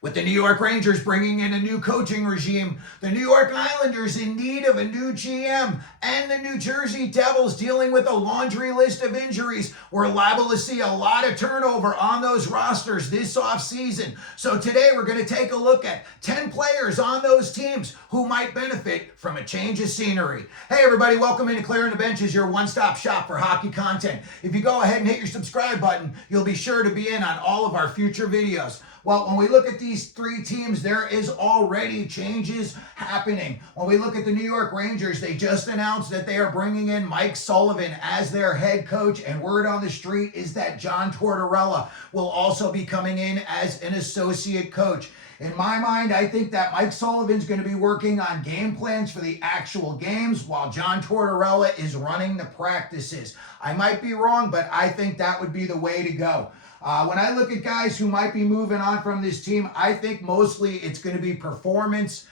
With the New York Rangers bringing in a new coaching regime, the New York Islanders in need of a new GM, and the New Jersey Devils dealing with a laundry list of injuries, we're liable to see a lot of turnover on those rosters this offseason. So today we're going to take a look at 10 players on those teams who might benefit from a change of scenery. Hey everybody, welcome into Clearing the Benches, your one-stop shop for hockey content. If you go ahead and hit your subscribe button, you'll be sure to be in on all of our future videos. Well, when we look at these three teams, there is already changes happening. When we look at the New York Rangers, they just announced that they are bringing in Mike Sullivan as their head coach, and word on the street is that John Tortorella will also be coming in as an associate coach. In my mind, I think that Mike Sullivan's going to be working on game plans for the actual games while John Tortorella is running the practices. I might be wrong, but I think that would be the way to go. When I look at guys who might be moving on from this team, I think mostly it's going to be performance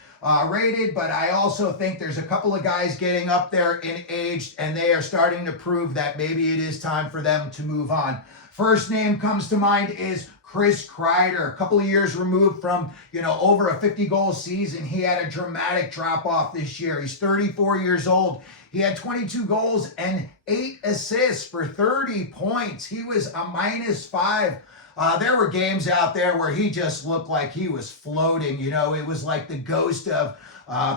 rated, but I also think there's a couple of guys getting up there in age and they are starting to prove that maybe it is time for them to move on. First name comes to mind is Chris Kreider. A couple of years removed from, over a 50-goal season. He had a dramatic drop-off this year. He's 34 years old. He had 22 goals and 8 assists for 30 points. He was a -5. There were games out there where he just looked like he was floating. It was like the ghost of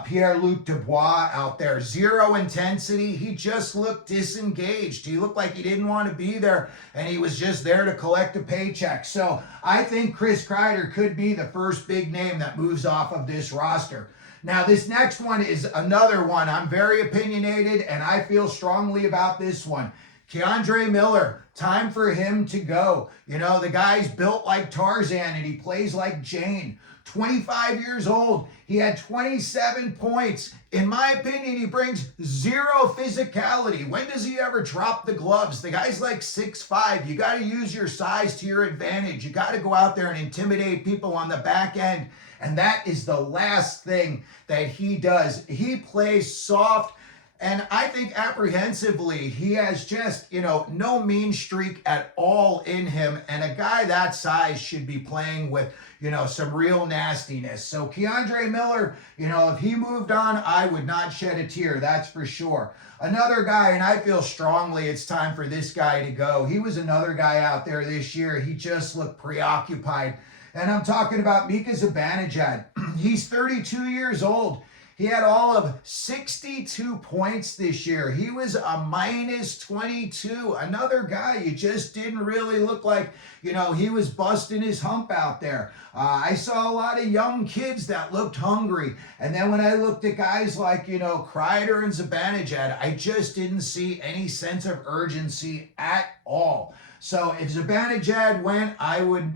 Pierre-Luc Dubois out there. Zero intensity. He just looked disengaged. He looked like he didn't want to be there, and he was just there to collect a paycheck. So I think Chris Kreider could be the first big name that moves off of this roster. Now, this next one is another one. I'm very opinionated, and I feel strongly about this one. K'Andre Miller, time for him to go. The guy's built like Tarzan, and he plays like Jane. 25 years old. He had 27 points. In my opinion, he brings zero physicality. When does he ever drop the gloves? The guy's like 6'5". You got to use your size to your advantage. You got to go out there and intimidate people on the back end. And that is the last thing that he does. He plays soft. And I think apprehensively, he has just, no mean streak at all in him. And a guy that size should be playing with, some real nastiness. So K'Andre Miller, if he moved on, I would not shed a tear. That's for sure. Another guy, and I feel strongly it's time for this guy to go. He was another guy out there this year. He just looked preoccupied. And I'm talking about Mika Zibanejad. He's 32 years old. He had all of 62 points this year. He was a -22. Another guy, you just didn't really look like, he was busting his hump out there. I saw a lot of young kids that looked hungry. And then when I looked at guys like, Kreider and Zibanejad, I just didn't see any sense of urgency at all. So if Zibanejad went, I would,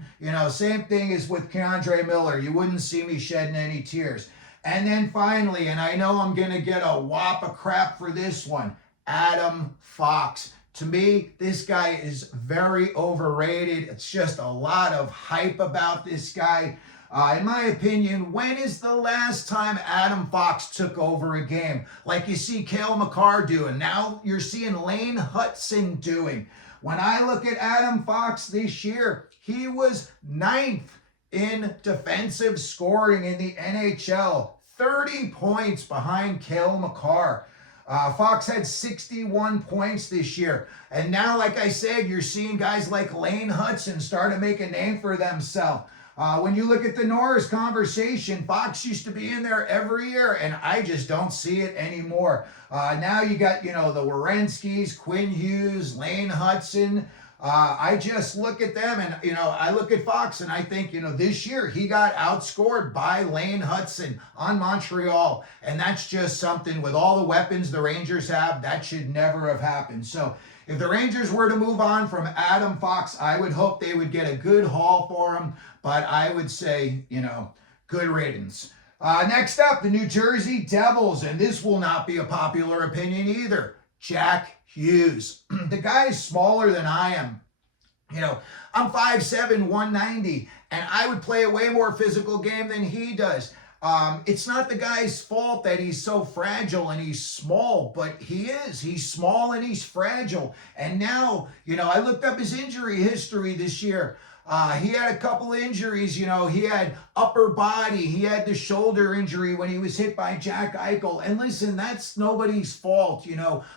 same thing as with K'Andre Miller. You wouldn't see me shedding any tears. And then finally, and I know I'm going to get a whop of crap for this one, Adam Fox. To me, this guy is very overrated. It's just a lot of hype about this guy. In my opinion, when is the last time Adam Fox took over a game? Like you see Cale Makar do, and now you're seeing Lane Hutson doing. When I look at Adam Fox this year, he was 9th in defensive scoring in the NHL. 30 points behind Cale Makar. Fox had 61 points this year. And now, like I said, you're seeing guys like Lane Hutson start to make a name for themselves. When you look at the Norris conversation, Fox used to be in there every year, and I just don't see it anymore. Now you got, the Werenskis, Quinn Hughes, Lane Hutson. I just look at them and, I look at Fox and I think, this year he got outscored by Lane Hutson on Montreal. And that's just something with all the weapons the Rangers have, that should never have happened. So if the Rangers were to move on from Adam Fox, I would hope they would get a good haul for him. But I would say, good riddance. Next up, the New Jersey Devils. And this will not be a popular opinion either. Jack Hughes. The guy is smaller than I am. I'm 5'7", 190, and I would play a way more physical game than he does. It's not the guy's fault that he's so fragile and he's small, but he is. He's small and he's fragile. And now, I looked up his injury history this year. He had a couple injuries, he had upper body, he had the shoulder injury when he was hit by Jack Eichel. And listen, that's nobody's fault.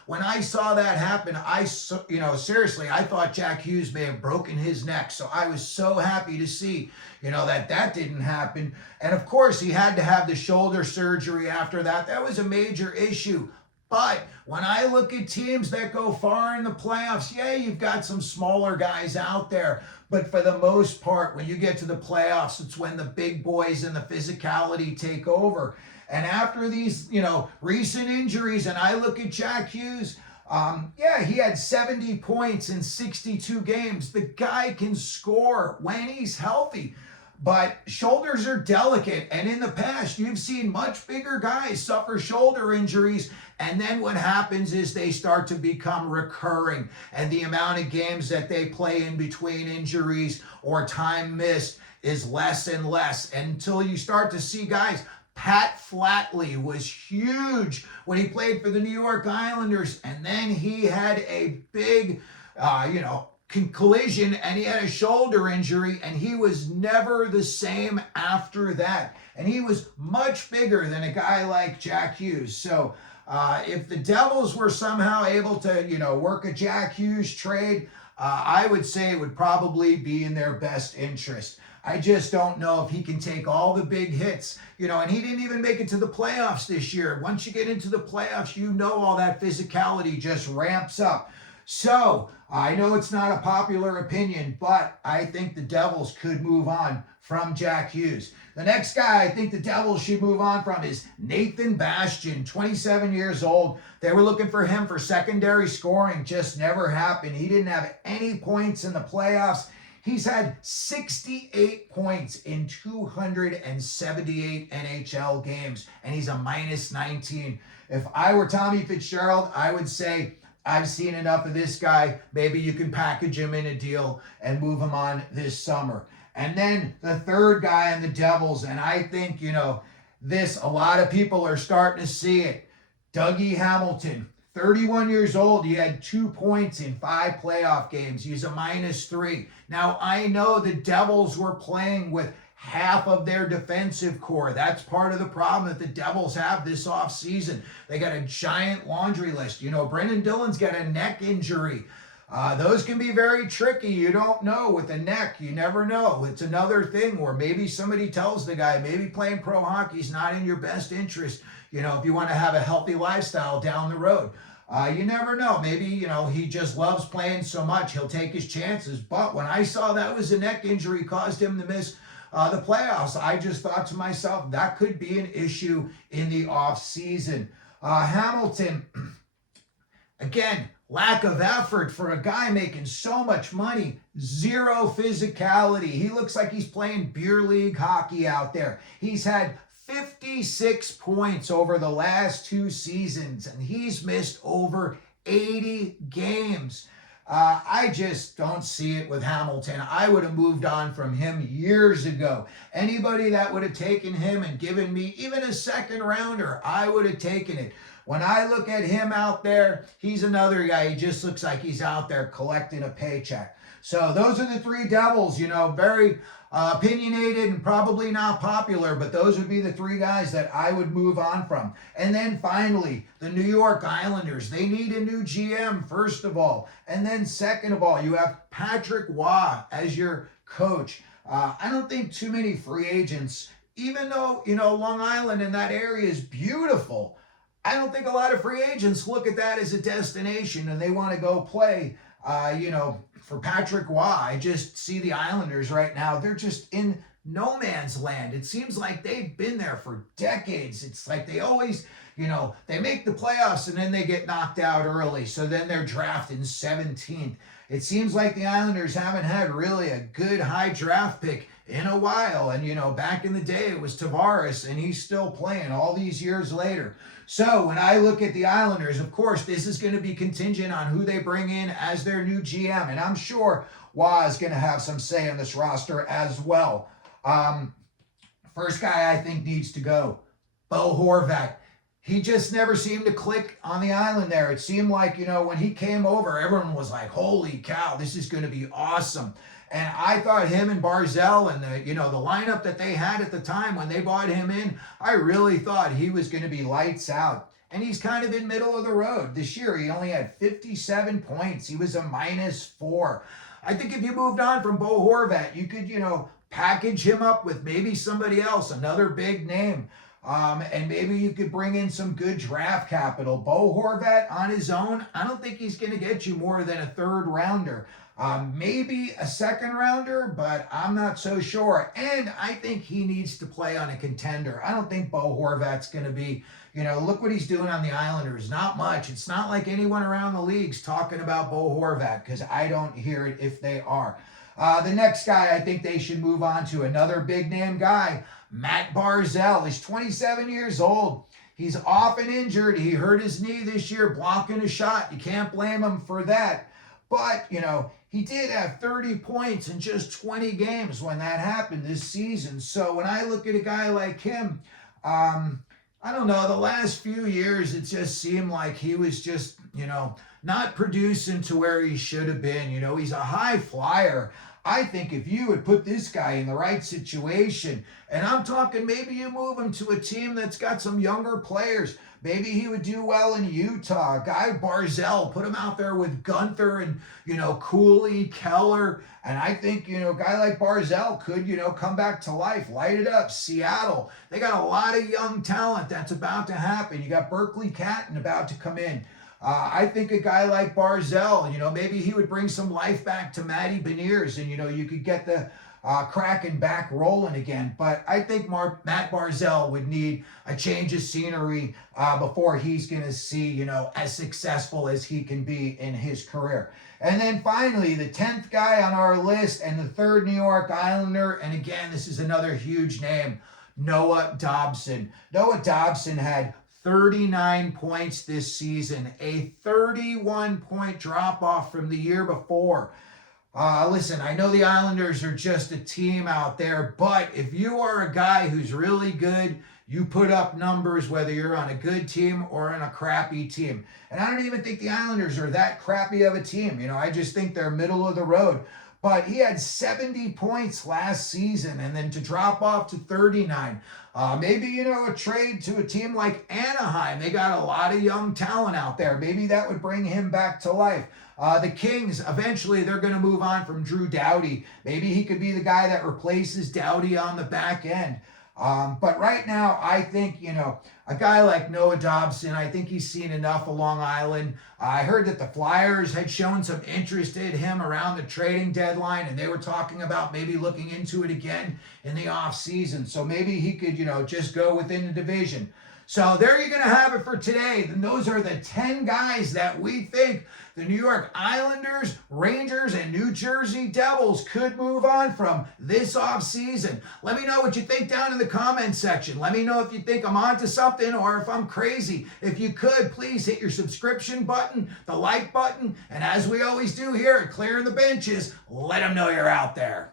When I saw that happen, seriously, I thought Jack Hughes may have broken his neck. So I was so happy to see, that didn't happen. And of course, he had to have the shoulder surgery after that. That was a major issue. But when I look at teams that go far in the playoffs, yeah, you've got some smaller guys out there. But for the most part, when you get to the playoffs, it's when the big boys and the physicality take over. And after these, recent injuries, and I look at Jack Hughes, he had 70 points in 62 games. The guy can score when he's healthy. But shoulders are delicate, and in the past, you've seen much bigger guys suffer shoulder injuries, and then what happens is they start to become recurring, and the amount of games that they play in between injuries or time missed is less and less until you start to see guys. Pat Flatley was huge when he played for the New York Islanders, and then he had a big, collision, and he had a shoulder injury, and he was never the same after that. And he was much bigger than a guy like Jack Hughes. So if the Devils were somehow able to, work a Jack Hughes trade, I would say it would probably be in their best interest. I just don't know if he can take all the big hits, and he didn't even make it to the playoffs this year. Once you get into the playoffs, all that physicality just ramps up. So, I know it's not a popular opinion, but I think the Devils could move on from Jack Hughes. The next guy I think the Devils should move on from is Nathan Bastian, 27 years old. They were looking for him for secondary scoring, just never happened. He didn't have any points in the playoffs. He's had 68 points in 278 NHL games, and he's a minus 19. If I were Tommy Fitzgerald, I would say, I've seen enough of this guy. Maybe you can package him in a deal and move him on this summer. And then the third guy on the Devils, and I think, a lot of people are starting to see it. Dougie Hamilton, 31 years old. He had 2 points in 5 playoff games. He's a minus 3. Now, I know the Devils were playing with half of their defensive core. That's part of the problem that the Devils have this offseason. They got a giant laundry list. Brendan Dillon's got a neck injury. Those can be very tricky. You don't know with a neck. You never know. It's another thing where maybe somebody tells the guy, maybe playing pro hockey is not in your best interest, if you want to have a healthy lifestyle down the road. You never know. Maybe, he just loves playing so much, he'll take his chances. But when I saw that was a neck injury caused him to miss the playoffs, I just thought to myself, that could be an issue in the offseason. Hamilton, again, lack of effort for a guy making so much money. Zero physicality. He looks like he's playing beer league hockey out there. He's had 56 points over the last 2 seasons, and he's missed over 80 games. I just don't see it with Hamilton. I would have moved on from him years ago. Anybody that would have taken him and given me even a second rounder, I would have taken it. When I look at him out there, he's another guy. He just looks like he's out there collecting a paycheck. So those are the 3 Devils, very opinionated and probably not popular, but those would be the 3 guys that I would move on from. And then finally, the New York Islanders. They need a new GM, first of all. And then second of all, you have Patrick Waugh as your coach. I don't think too many free agents, even though, Long Island and that area is beautiful, I don't think a lot of free agents look at that as a destination and they want to go play, for Patrick Waugh. I just see the Islanders right now. They're just in no man's land. It seems like they've been there for decades. It's like they always, they make the playoffs and then they get knocked out early. So then they're drafted 17th. It seems like the Islanders haven't had really a good high draft pick in a while. And, back in the day, it was Tavares, and he's still playing all these years later. So when I look at the Islanders, of course, this is going to be contingent on who they bring in as their new GM. And I'm sure Waugh is going to have some say in this roster as well. First guy I think needs to go, Bo Horvat. He just never seemed to click on the island there. It seemed like, when he came over, everyone was like, holy cow, this is going to be awesome. And I thought him and Barzell and the lineup that they had at the time when they bought him in, I really thought he was going to be lights out. And he's kind of in middle of the road. This year, he only had 57 points. He was a -4. I think if you moved on from Bo Horvat, you could, package him up with maybe somebody else, another big name. And maybe you could bring in some good draft capital. Bo Horvat on his own, I don't think he's going to get you more than a third rounder. Maybe a second rounder, but I'm not so sure. And I think he needs to play on a contender. I don't think Bo Horvat's going to be, look what he's doing on the Islanders. Not much. It's not like anyone around the league's talking about Bo Horvat because I don't hear it if they are. The next guy I think they should move on to, another big name guy, Matt Barzell. He's 27 years old. He's often injured. He hurt his knee this year blocking a shot. You can't blame him for that. But, he did have 30 points in just 20 games when that happened this season. So when I look at a guy like him, I don't know, the last few years it just seemed like he was just, not producing to where he should have been. He's a high flyer. I think if you would put this guy in the right situation, and I'm talking maybe you move him to a team that's got some younger players, maybe he would do well in Utah. Guy Barzell, put him out there with Gunther and, Cooley, Keller. And I think, a guy like Barzell could, come back to life, light it up. Seattle, they got a lot of young talent that's about to happen. You got Berkeley Catton about to come in. I think a guy like Barzell, maybe he would bring some life back to Matty Beniers and, you could get the Kraken back rolling again. But I think Matt Barzell would need a change of scenery before he's going to see, as successful as he can be in his career. And then finally, the 10th guy on our list and the third New York Islander, and again, this is another huge name, Noah Dobson. Noah Dobson had 39 points this season, a 31-point drop-off from the year before. Listen, I know the Islanders are just a team out there, but if you are a guy who's really good, you put up numbers whether you're on a good team or on a crappy team. And I don't even think the Islanders are that crappy of a team. I just think they're middle of the road. But he had 70 points last season, and then to drop off to 39. Maybe, a trade to a team like Anaheim. They got a lot of young talent out there. Maybe that would bring him back to life. The Kings, eventually they're going to move on from Drew Doughty. Maybe he could be the guy that replaces Doughty on the back end. But right now, I think, a guy like Noah Dobson, I think he's seen enough of Long Island. I heard that the Flyers had shown some interest in him around the trading deadline, and they were talking about maybe looking into it again in the offseason. So maybe he could, just go within the division. So there you're going to have it for today. And those are the 10 guys that we think the New York Islanders, Rangers, and New Jersey Devils could move on from this offseason. Let me know what you think down in the comments section. Let me know if you think I'm onto something or if I'm crazy. If you could, please hit your subscription button, the like button, and as we always do here at Clearing the Benches, let them know you're out there.